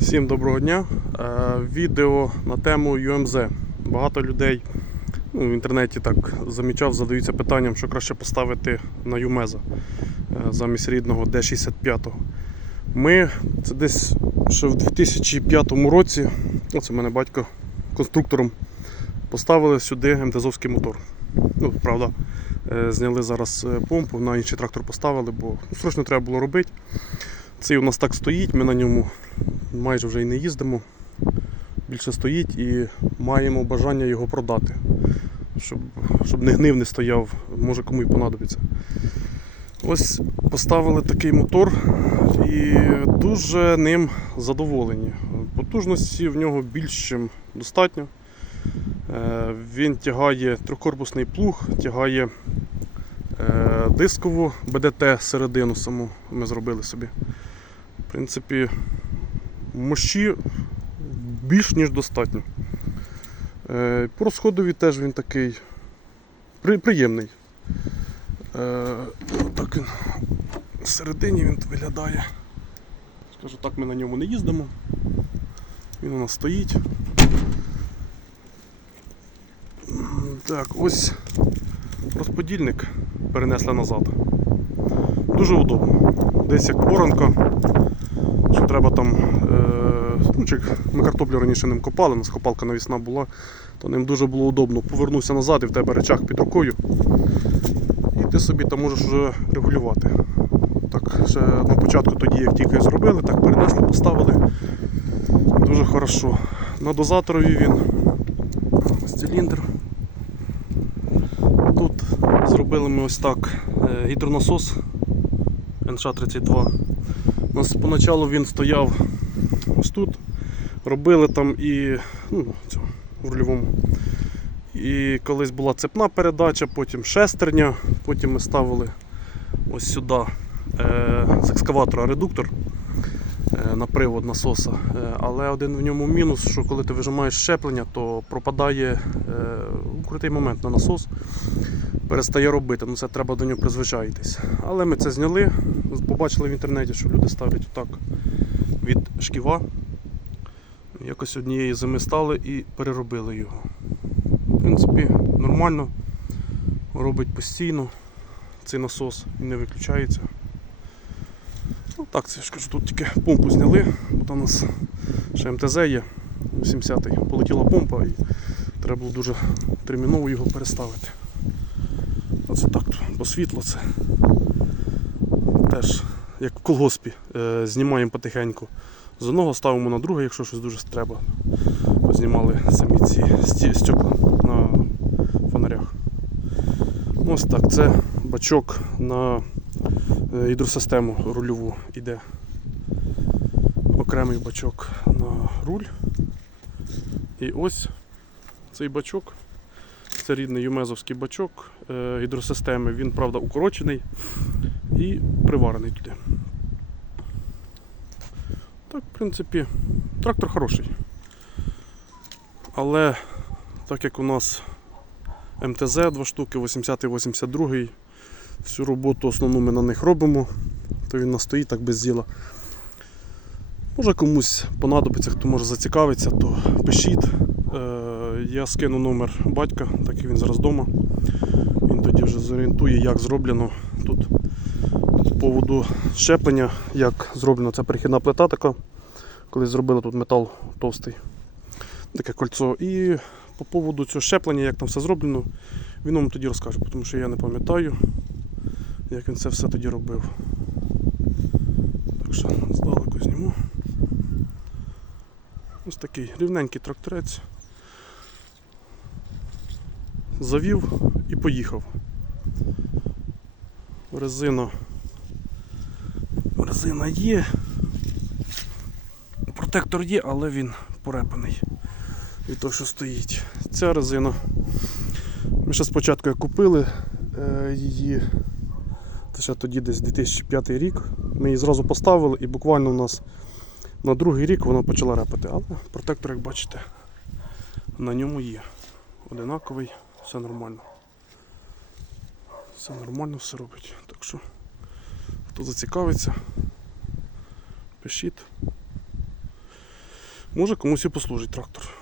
Всім доброго дня. Е, Відео на тему UMZ. Багато людей ну, в інтернеті так замічав, задаються питанням, що краще поставити на Юмеза е, замість рідного D65. Ми це десь ще в 2005 році, це в мене батько конструктором, поставили сюди МТЗовський мотор. Ну, правда, е, зняли зараз помпу, на інший трактор поставили, бо ну, срочно треба було робити. Цей у нас так стоїть, ми на ньому майже вже й не їздимо. Більше стоїть і маємо бажання його продати. Щоб, щоб не гнив не стояв, може кому й понадобиться. Ось поставили такий мотор і дуже ним задоволені. Потужності в нього більш ніж достатньо. Е, Він тягає трьохкорпусний плуг, тягає е, дискову БДТ середину саму ми зробили собі. В принципі, мощі більш ніж достатньо. Е, По розходові теж він такий при, приємний. Е, Так він всередині він виглядає. Скажу так, ми на ньому не їздимо. Він у нас стоїть. Так, ось розподільник перенесли назад. Дуже удобно. Десь як воронка, що треба там. Е, ну, чи ми картоплю раніше ним копали, у нас копалка навісна була, то ним дуже було удобно. Повернувся назад і в тебе речах під рукою. І ти собі там можеш вже регулювати. Так, ще на початку тоді, як тільки зробили, так перенесли, поставили. Дуже хорошо. На дозаторові він циліндр. Тут зробили ми ось так е, гідронасос НШ-32. У нас поначалу він стояв ось тут. Робили там і ну, цьому, в рульовому. І колись була цепна передача, потім шестерня, потім ми ставили ось сюди е, з екскаватора редуктор на привод насоса. Е, але один в ньому мінус, що коли ти вижимаєш щеплення, то пропадає е, крутий момент на насос, перестає робити. Ну це треба до нього призвичаїтись. Але ми це зняли, побачили в інтернеті, що люди ставлять отак від шківа. Якось однієї зими стали і переробили його. В принципі, нормально, робить постійно цей насос, він не виключається. Ну так, це ж кажу, тут тільки помпу зняли, бо там у нас ще МТЗ є 70-й. Полетіла помпа і треба було дуже терміново його переставити. Оце так, бо світло це теж як в колгоспі. Е, знімаємо потихеньку. З одного ставимо на друге, якщо щось дуже треба. Знімали самі ці стекла на фонарях. Ось так, це бачок на гідросистему рульову йде. Окремий бачок на руль. І ось цей бачок. Це рідний юмезовський бачок е, гідросистеми. Він, правда, укорочений і приварений туди. Так, в принципі, трактор хороший. Але так як у нас МТЗ два штуки, 80 і 82, всю роботу основну ми на них робимо, то він у нас стоїть так без діла. Може комусь понадобиться, хто може зацікавитися, то пишіть. Е, я скину номер батька, так як він зараз вдома. Він тоді вже зорієнтує, як зроблено тут по поводу щеплення, як зроблено це перехідна плита така, коли зробили тут метал товстий, таке кольцо. І по поводу цього щеплення, як там все зроблено, він вам тоді розкаже, тому що я не пам'ятаю, як він це все тоді робив. Так що здалеку зніму. Ось такий рівненький тракторець. Завів і поїхав. Резина. Резина є. Протектор є, але він порепаний від того, що стоїть. Ця резина. Ми ще спочатку купили е, її. Це ще тоді десь 2005 рік. Ми її зразу поставили і буквально у нас на другий рік вона почала репати. Але протектор, як бачите, на ньому є. Одинаковий, все нормально. Все нормально все робить. Так що, хто зацікавиться, пишіть. Може комусь і послужить трактор.